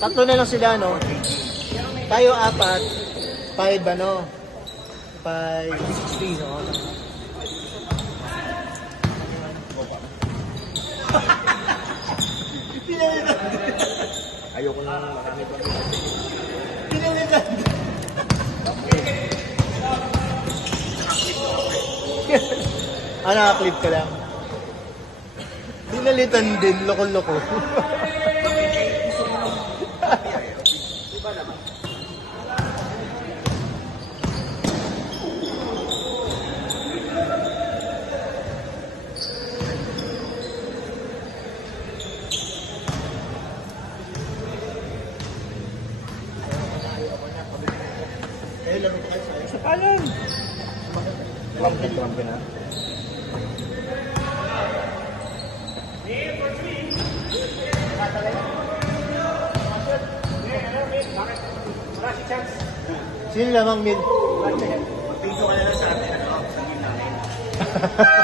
Tatlo na lang sila, no? Tayo apat. 5 ano? 560, no? Ayoko na marami pa. Pinalitan. Naka-clip ka lang. Pinalitan din, loko-loko. Sa palan. Lampi na. Sino lamang mid? Magpinto ka na lang sa atin. Ano? Sabihin namin.